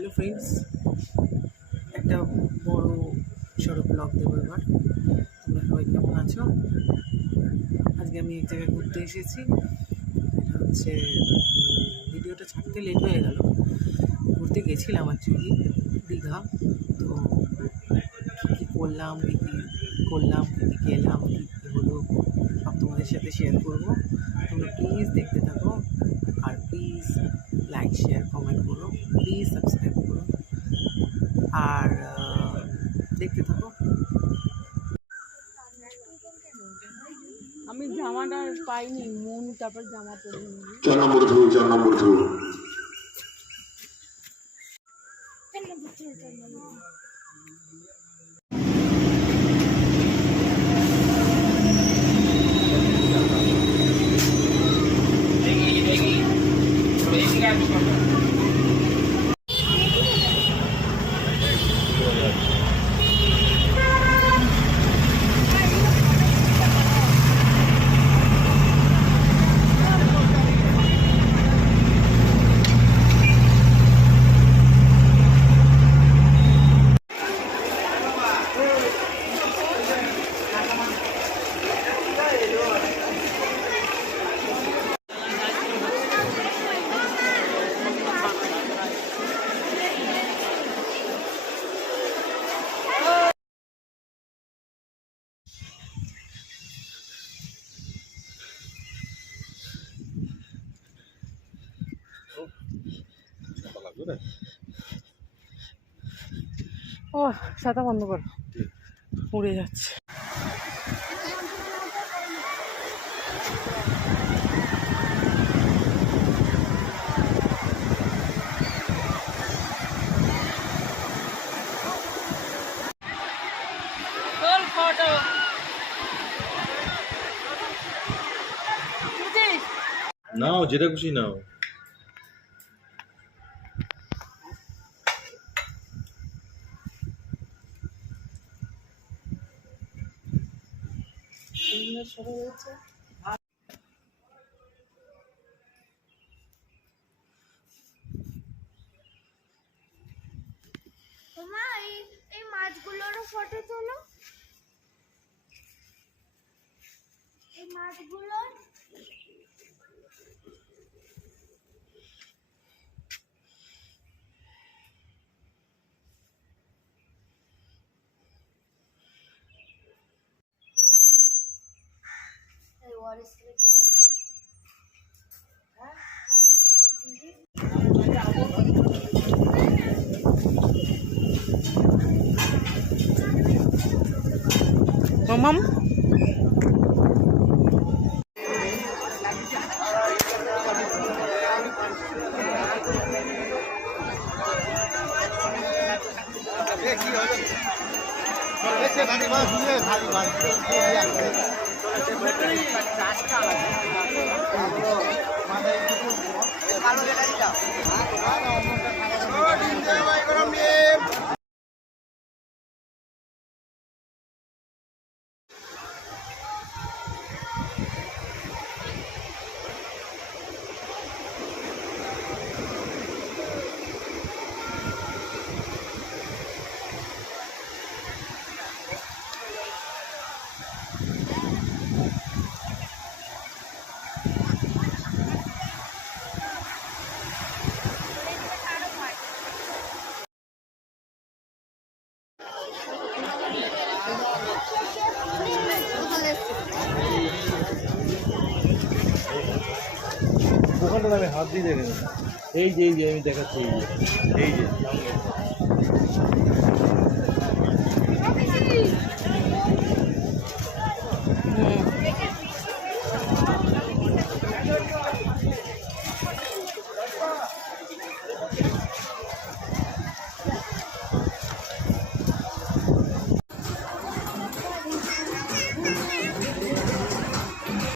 Hello friends, একটা বড় সড়ো ব্লগ দেবো এবার। তোমরা সবাই কেমন আছো? আজকে আমি এক জায়গায় ঘুরতে এসেছি। এটা হচ্ছে ভিডিওটা ছাড়তে লেট হয়ে গেল। ঘুরতে গেছিলাম অ্যাকচুয়ালি দীঘা। তো কী কী করলাম, কী কী এলাম, কী কী হলো সব তোমাদের সাথে শেয়ার করবো। তোমরা প্লিজ দেখতে থাকো, আর প্লিজ লাইক শেয়ার কমেন্ট করো, প্লিজ সাবস্ক্রাইব করো, আর দেখতে থাকো। আমি জামাটা পাইনি, মন তারপর জামা পরে নিবি। 4 নম্বর ঝুল, 4 নম্বর ঝুল। ও ছাতা বন্ধ কর, উড়ে যাচ্ছে। নাও, যেটা খুশি নাও। তোমা এই মাছগুলোরও ফটো তোলো। এই মাছগুলোর এই ওয়ারিস করে কি হবে? মামাম দোকানটা আমি হাত দিয়ে দেখে এই যে আমি দেখাচ্ছি, এই যে সামনে